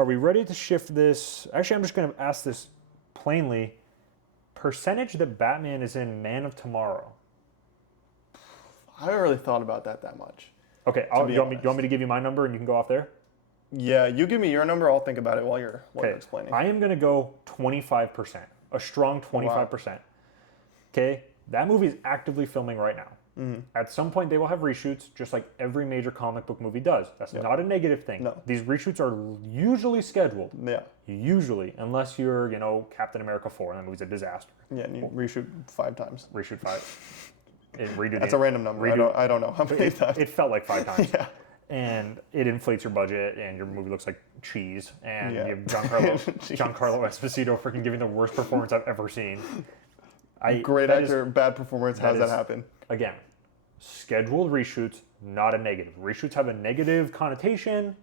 Are we ready to shift this? Actually, I'm just going to ask this plainly. Percentage that Batman is in Man of Tomorrow. I haven't really thought about that much. Okay, you want me to give you my number and you can go off there? Yeah, you give me your number. I'll think about it while you're explaining. I am going to go 25%. A strong 25%. Wow. Okay, that movie is actively filming right now. Mm-hmm. At some point, they will have reshoots, just like every major comic book movie does. That's not a negative thing. No. These reshoots are usually scheduled. Yeah. Usually, unless you're, Captain America 4, and that movie's a disaster. Yeah, and you reshoot 5 times. Reshoot 5. That's a random number. I don't know how many times. It felt like 5 times. Yeah. And it inflates your budget, and your movie looks like cheese. And you have Giancarlo Esposito freaking giving the worst performance I've ever seen. Great actor, bad performance. How does that happen? Again, scheduled reshoots, not a negative. Reshoots have a negative connotation.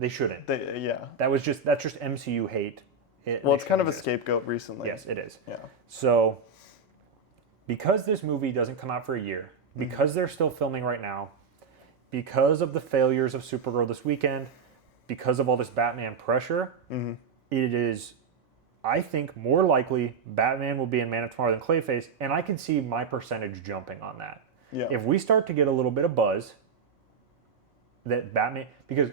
They shouldn't. That's just MCU hate. It's kind of a scapegoat recently. Yes, it is. Yeah. So, because this movie doesn't come out for a year, because they're still filming right now, because of the failures of Supergirl this weekend, because of all this Batman pressure, it is, I think, more likely Batman will be in Man of Tomorrow than Clayface, and I can see my percentage jumping on that. Yeah. If we start to get a little bit of buzz that Batman, because,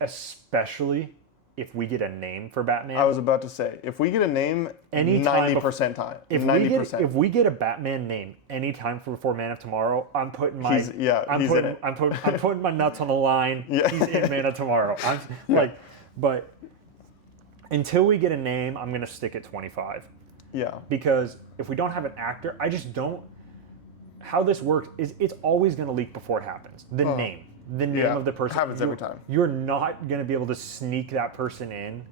especially if we get a name for Batman. I was about to say, if we get a name, 90% time. If we get a Batman name anytime before Man of Tomorrow, I'm putting my I'm putting my nuts on the line. Yeah. He's in Man of Tomorrow. But until we get a name, I'm gonna stick at 25. Yeah. Because if we don't have an actor, I just don't. How this works is it's always gonna leak before it happens. The name of the person. Happens every time. You're not going to be able to sneak that person in.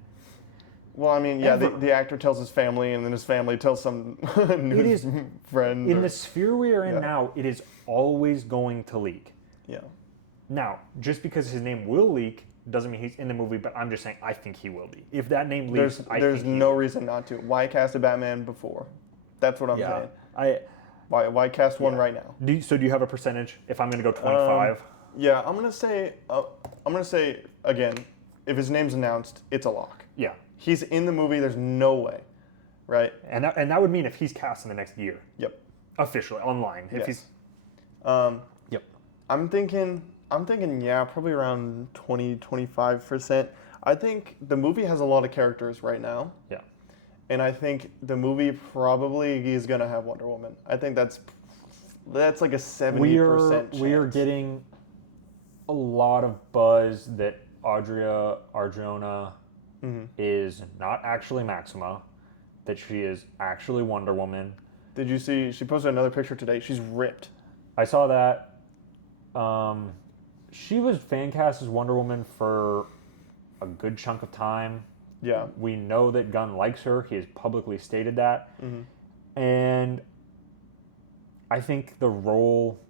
Well, I mean, the actor tells his family, and then his family tells some news friend. In the sphere we are in now, it is always going to leak. Yeah. Now, just because his name will leak doesn't mean he's in the movie, but I'm just saying I think he will be. If that name leaks, there's no reason not to. Why cast a Batman before? That's what I'm saying. Why cast one right now? Do you have a percentage? If I'm going to go 25. Yeah, I'm gonna say again, if his name's announced, it's a lock. Yeah, he's in the movie. There's no way, right? And that would mean if he's cast in the next year. Yep. Officially online. If he's. Yep. I'm thinking. Yeah, probably around 20-25%. I think the movie has a lot of characters right now. Yeah. And I think the movie probably is gonna have Wonder Woman. I think that's like a 70% chance. We are getting a lot of buzz that Adria Arjona is not actually Maxima, that she is actually Wonder Woman. Did you see, she posted another picture today. She's ripped. I saw that. She was fan cast as Wonder Woman for a good chunk of time. Yeah. We know that Gunn likes her. He has publicly stated that. And I think the role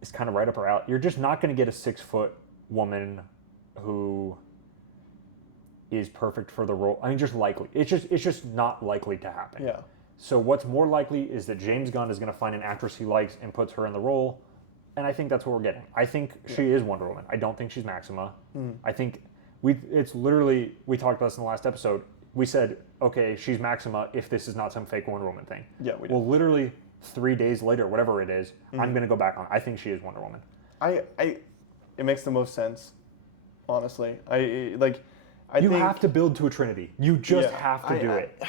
is kind of right up her alley. You're just not going to get a 6-foot woman who is perfect for the role. I mean, just likely. It's just not likely to happen. Yeah. So what's more likely is that James Gunn is going to find an actress he likes and puts her in the role, and I think that's what we're getting. I think she is Wonder Woman. I don't think she's Maxima. I think it's literally, we talked about this in the last episode. We said, okay, she's Maxima if this is not some fake Wonder Woman thing. Yeah, we did. Well, literally 3 days later, whatever it is, I'm going to go back on. I think she is Wonder Woman. It makes the most sense, honestly. You have to build to a trinity. You just have to do it.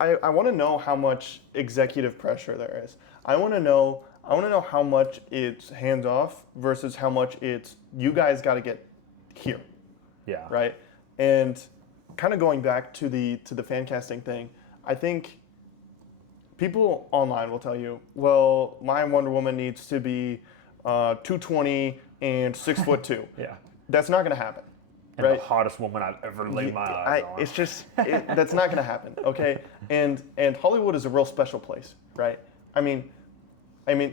I want to know how much executive pressure there is. I want to know how much it's hands off versus how much it's you guys got to get here. Yeah. Right. And kind of going back to the fan casting thing, I think people online will tell you, well, my Wonder Woman needs to be 220 and 6'2". Yeah. That's not going to happen. And right? the hottest woman I've ever laid my eyes on. It's just, that's not going to happen, okay? And Hollywood is a real special place, right? I mean,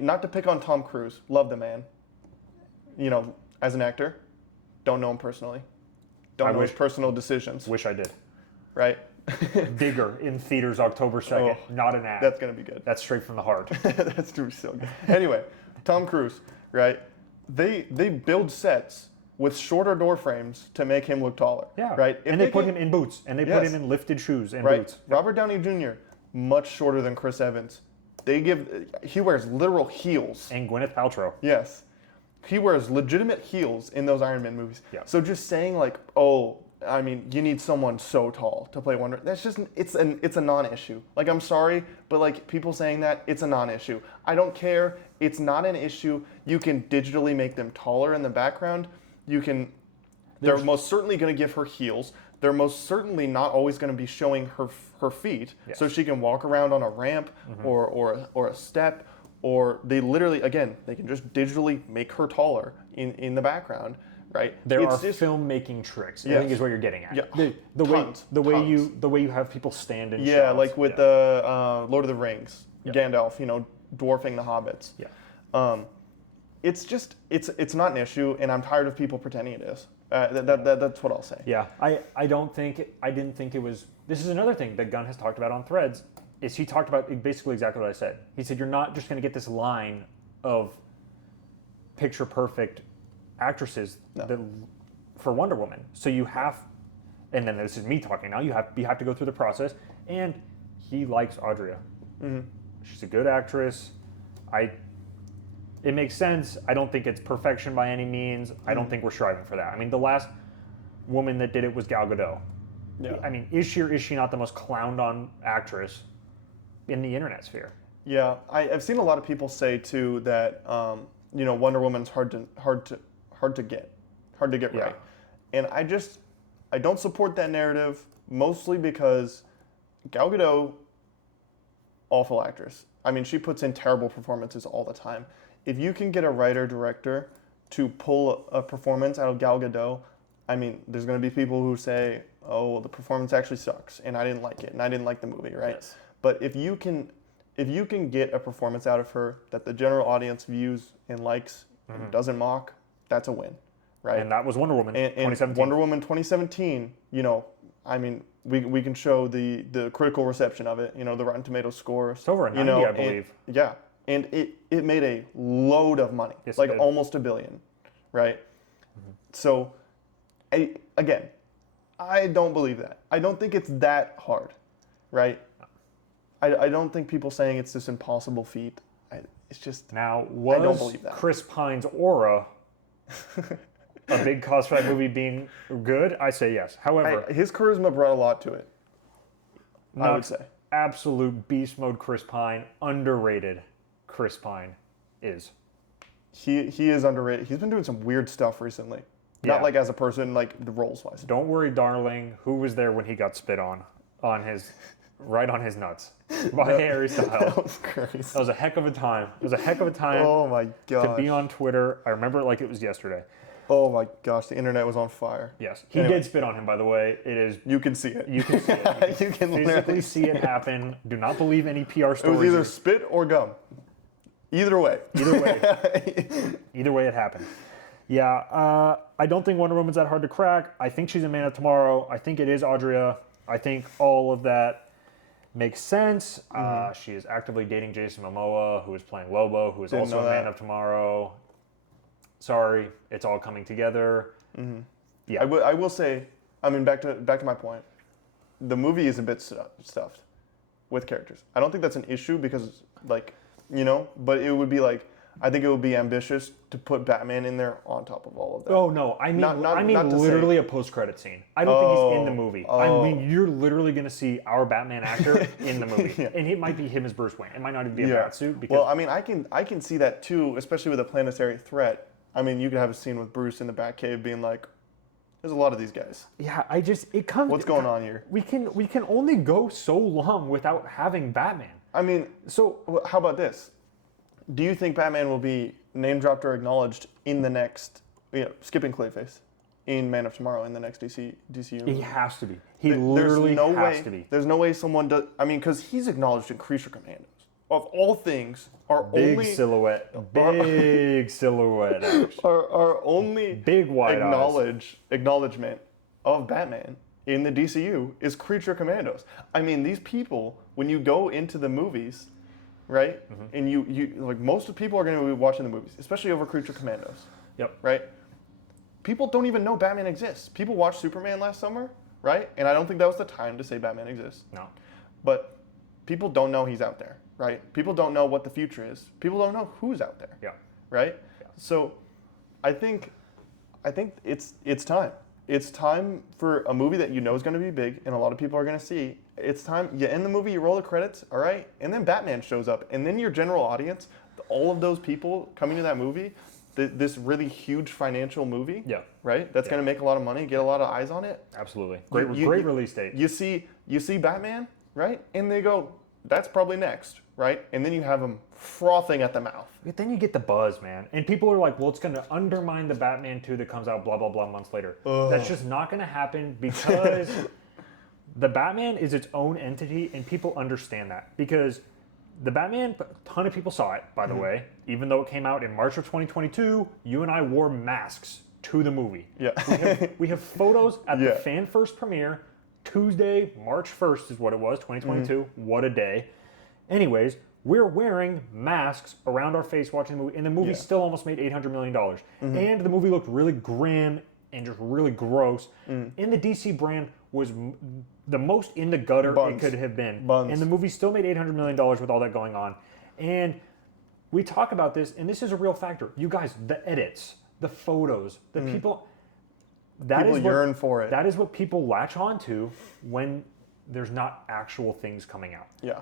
not to pick on Tom Cruise, love the man, as an actor, don't know him personally, don't know his personal decisions. Wish I did. Right? Digger in theaters October 2nd, not an ad. That's going to be good. That's straight from the heart. That's true, so good. Anyway, Tom Cruise, right? They build sets with shorter door frames to make him look taller. Yeah. Right. If And they put can- him in boots, and they put Yes. him in lifted shoes and right. boots. Robert Downey Jr. much shorter than Chris Evans. He wears literal heels. And Gwyneth Paltrow. Yes. He wears legitimate heels in those Iron Man movies. Yeah. So just saying like, oh, I mean, you need someone so tall to play Wonder. That's just it's a non-issue. Like, I'm sorry, but like people saying that, it's a non-issue. I don't care. It's not an issue. You can digitally make them taller in the background. You can. They're most certainly going to give her heels. They're most certainly not always going to be showing her feet, Yes. so she can walk around on a ramp or a step, or they literally, again, they can just digitally make her taller in the background, right? There It's are just- filmmaking tricks. I Yes. think is what you're getting at. Yeah. The Tons, way tons. you have people stand in Yeah, shots. like with the Lord of the Rings, Yeah. Gandalf, dwarfing the hobbits. Yeah. It's just it's not an issue, and I'm tired of people pretending it is. That's what I'll say. Yeah, I didn't think it was. This is another thing that Gunn has talked about on Threads. Is he talked about basically exactly what I said. He said you're not just going to get this line of picture perfect actresses for Wonder Woman. So you have, and then this is me talking now. You have to go through the process, and he likes Audrey. Mm-hmm. She's a good actress. It makes sense. I don't think it's perfection by any means. I don't think we're striving for that. I mean, the last woman that did it was Gal Gadot. Yeah. I mean, is she or is she not the most clowned on actress in the internet sphere? Yeah, I've seen a lot of people say too that Wonder Woman's hard to get Yeah. right, and I don't support that narrative, mostly because Gal Gadot, awful actress. I mean, she puts in terrible performances all the time. If you can get a writer-director to pull a performance out of Gal Gadot, I mean, there's going to be people who say, oh, the performance actually sucks, and I didn't like it, and I didn't like the movie, right? Yes. But if you can get a performance out of her that the general audience views and likes and doesn't mock, that's a win, right? And that was Wonder Woman, And 2017. Wonder Woman 2017, I mean, we can show the critical reception of it, the Rotten Tomatoes scores. It's over a 90, I believe. Yeah, and it made a load of money, Yes, like it did. almost $1 billion, right? So, I don't believe that. I don't think it's that hard, right? I don't think people saying it's this impossible feat. It's just Now, I don't was believe that. Chris Pine's aura a big cause for that movie being good? I say yes. However, his charisma brought a lot to it. I not would say. absolute beast mode Chris Pine, underrated Chris Pine is. He is underrated. He's been doing some weird stuff recently. Yeah. Not like as a person, like the roles wise. Don't worry, darling. Who was there when he got spit on his, right on his nuts by Harry Styles? That was crazy. That was a heck of a time. It was a heck of a time Oh my to gosh. be on Twitter. I remember it like it was yesterday. Oh my gosh, the internet was on fire. Yes, he Anyway. did spit on him. By the way, it is. You can see it. You can see it. You can physically literally see it happen. Do not believe any PR It was stories. either spit or gum. Either way. Either way. Either way, it happened. Yeah, I don't think Wonder Woman's that hard to crack. I think she's a Man of Tomorrow. I think it is Audrey. I think all of that makes sense. She is actively dating Jason Momoa, who is playing Lobo, who is Didn't also a know Man that. of Tomorrow. Sorry, it's all coming together. Yeah. I will say, I mean, back to my point. The movie is a bit stuffed with characters. I don't think that's an issue because, but it would be like, I think it would be ambitious to put Batman in there on top of all of that. Oh no! I mean, Not to literally a post-credit scene. I don't think he's in the movie. I Oh. mean, you're literally going to see our Batman actor in the movie, and it might be him as Bruce Wayne. It might not even be a bat suit because Well, I mean, I can see that too, especially with a planetary threat. I mean, you could have a scene with Bruce in the Batcave being like, "There's a lot of these guys. yeah, it comes. What's going on here?" We can only go so long without having Batman. I mean, So how about this? Do you think Batman will be name dropped or acknowledged in the next, skipping Clayface, in Man of Tomorrow in the next DCU? he has to be. He There's literally no has way, to be. There's no way someone does. I mean, because he's acknowledged in Creature Commandos. Of all things, our Big only silhouette. Big silhouette. Ash. our only Big wide eyes. acknowledgement of Batman in the DCU is Creature Commandos. I mean, these people, when you go into the movies, right, and you, most of the people are going to be watching the movies, especially over Creature Commandos, Yep. right? people don't even know Batman exists. People watched Superman last summer, right? And I don't think that was the time to say Batman exists. No. But people don't know he's out there, right? People don't know what the future is. People don't know who's out there, Yeah. right? Yeah. So I think it's time. It's time for a movie that you know is going to be big and a lot of people are going to see. It's time. You end the movie, you roll the credits, all right? And then Batman shows up. And then your general audience, all of those people coming to that movie, this really huge financial movie, Yeah. right? That's going to make a lot of money, get a lot of eyes on it. Absolutely. Great release date. You see Batman, right? And they go, that's probably next, right? And then you have them frothing at the mouth. But then you get the buzz, man. And people are like, well, it's going to undermine the Batman 2 that comes out blah, blah, blah months later. That's just not going to happen because the Batman is its own entity and people understand that. Because the Batman, a ton of people saw it, by the way. Even though it came out in March of 2022, you and I wore masks to the movie. Yeah. We have photos at the fan first premiere. Tuesday, March 1st is what it was, 2022. What a day. Anyways, we're wearing masks around our face watching the movie, and the movie still almost made $800 million. And the movie looked really grim and just really gross. And the DC brand was the most in the gutter it could have been. And the movie still made $800 million with all that going on. And we talk about this, and this is a real factor. You guys, the edits, the photos, the people... People yearn for it. That is what people latch on to when there's not actual things coming out. Yeah.